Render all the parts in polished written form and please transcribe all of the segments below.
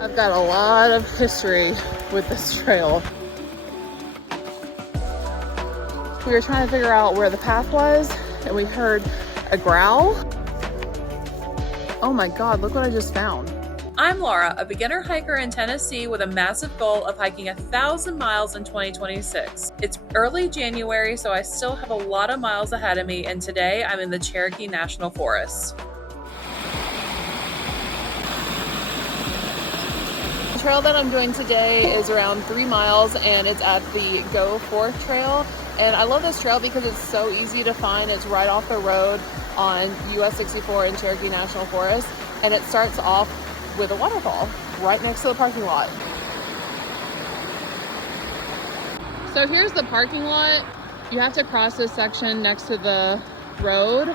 I've got a lot of history with this trail. We were trying to figure out where the path was, and we heard a growl. Oh my God, look what I just found. I'm Laura, a beginner hiker in Tennessee with a massive goal of hiking 1,000 miles in 2026. It's early January, so I still have a lot of miles ahead of me, and today I'm in the Cherokee National Forest. The trail that I'm doing today is around 3 miles, and it's at the GoForth Trail. And I love this trail because it's so easy to find. It's right off the road on US 64 in Cherokee National Forest, and it starts off with a waterfall right next to the parking lot. So here's the parking lot. You have to cross this section next to the road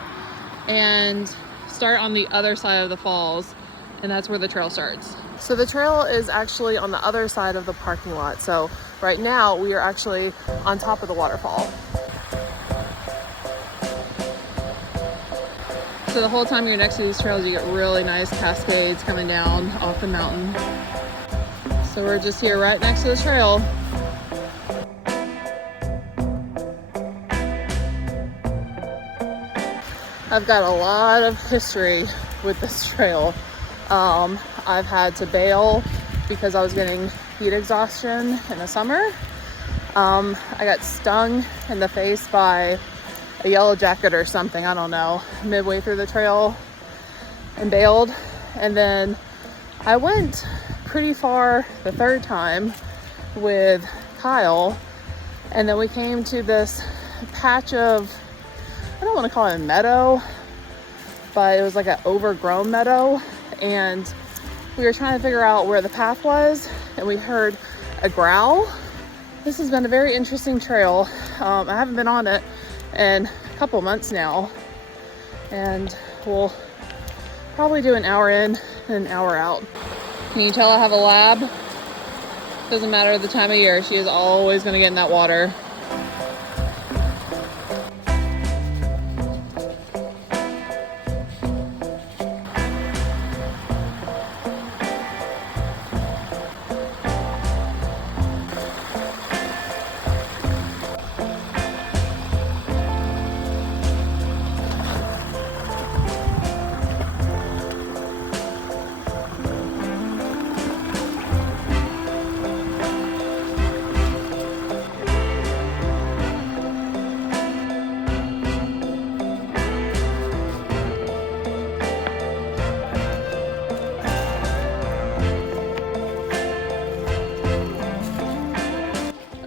and start on the other side of the falls, and that's where the trail starts. So the trail is actually on the other side of the parking lot. So right now we are actually on top of the waterfall. So the whole time you're next to these trails, you get really nice cascades coming down off the mountain. So we're just here right next to the trail. I've got a lot of history with this trail. I've had to bail because I was getting heat exhaustion in the summer. I got stung in the face by a yellow jacket or something, I don't know, midway through the trail and bailed. And then I went pretty far the third time with Kyle, and then we came to this patch of, I don't want to call it a meadow, but it was like an overgrown meadow, and we were trying to figure out where the path was, and we heard a growl. This has been a very interesting trail. I haven't been on it in a couple months now, and we'll probably do an hour in and an hour out. Can you tell I have a lab? Doesn't matter the time of year, she is always going to get in that water.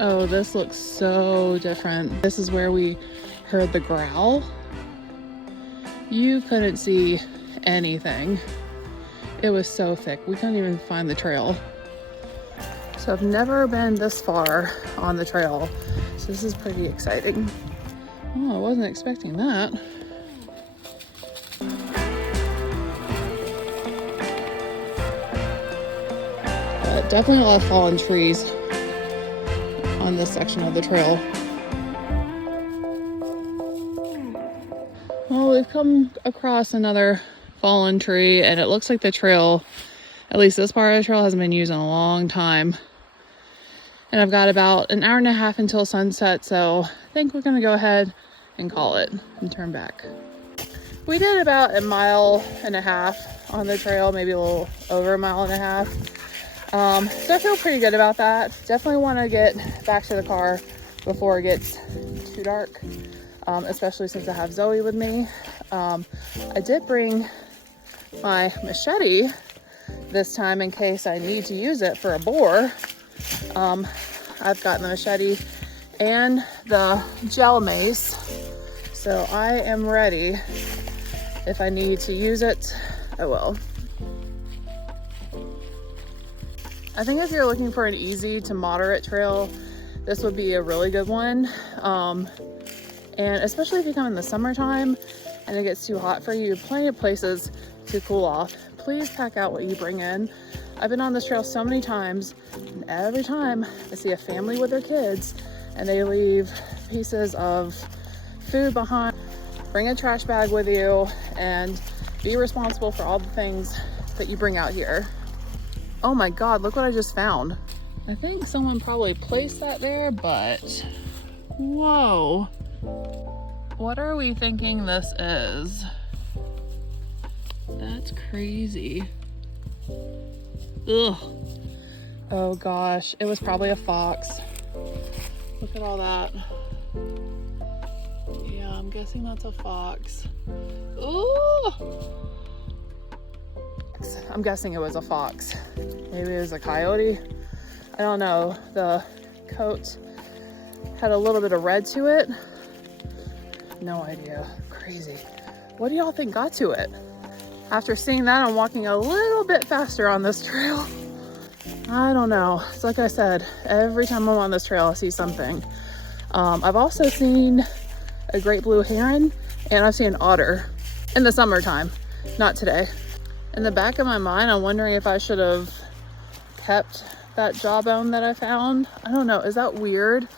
Oh, this looks so different. This is where we heard the growl. You couldn't see anything. It was so thick. We couldn't even find the trail. So I've never been this far on the trail, so this is pretty exciting. Oh, I wasn't expecting that. Definitely a lot of fallen trees on this section of the trail. Well, we've come across another fallen tree, and it looks like the trail, at least this part of the trail, hasn't been used in a long time. And I've got about an hour and a half until sunset, so I think we're gonna go ahead and call it and turn back. We did about 1.5 miles on the trail, maybe a little over 1.5 miles. So I feel pretty good about that. Definitely want to get back to the car before it gets too dark, especially since I have Zoe with me. I did bring my machete this time in case I need to use it for a boar. I've got the machete and the gel mace, so I am ready. If I need to use it, I will. I think if you're looking for an easy to moderate trail, this would be a really good one. And especially if you come in the summertime and it gets too hot for you, plenty of places to cool off. Please pack out what you bring in. I've been on this trail so many times, and every time I see a family with their kids and they leave pieces of food behind. Bring a trash bag with you and be responsible for all the things that you bring out here. Oh my God, look what I just found. I think someone probably placed that there, but whoa. What are we thinking this is? That's crazy. Ugh. Oh gosh, it was probably a fox. Look at all that. Yeah, I'm guessing that's a fox. Ooh! I'm guessing it was a fox. Maybe it was a coyote. I don't know. The coat had a little bit of red to it. No idea. Crazy. What do y'all think got to it? After seeing that, I'm walking a little bit faster on this trail. I don't know. It's like I said, every time I'm on this trail, I see something. I've also seen a great blue heron, and I've seen an otter in the summertime, not today. In the back of my mind, I'm wondering if I should have kept that jawbone that I found. I don't know. Is that weird?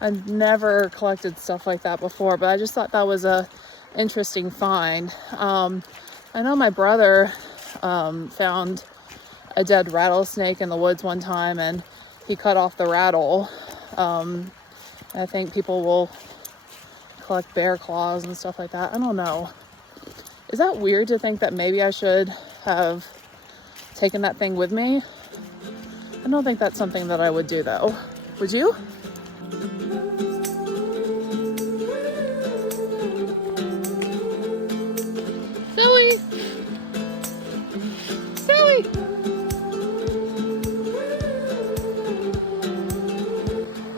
I've never collected stuff like that before, but I just thought that was a interesting find. I know my brother found a dead rattlesnake in the woods one time, and he cut off the rattle. I think people will collect bear claws and stuff like that. I don't know. Is that weird to think that maybe I should have taken that thing with me? I don't think that's something that I would do though. Would you? Silly! Silly!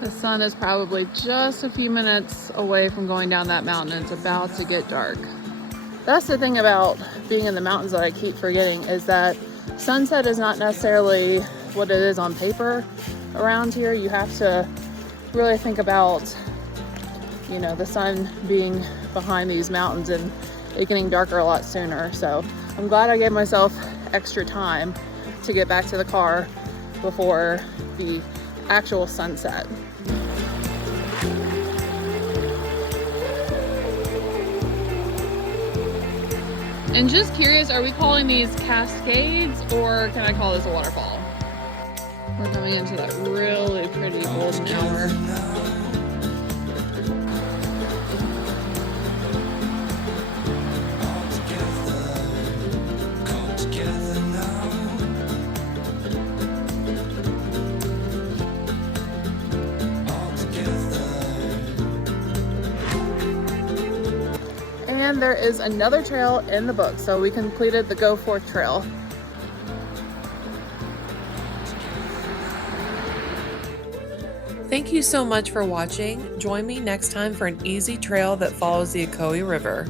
The sun is probably just a few minutes away from going down that mountain. It's about to get dark. That's the thing about being in the mountains that I keep forgetting, is that sunset is not necessarily what it is on paper around here. You have to really think about, you know, the sun being behind these mountains and it getting darker a lot sooner. So I'm glad I gave myself extra time to get back to the car before the actual sunset. And just curious, are we calling these cascades or can I call this a waterfall? We're coming into that really pretty golden hour. And there is another trail in the book, so we completed the GoForth Trail. Thank you so much for watching. Join me next time for an easy trail that follows the Ocoee River.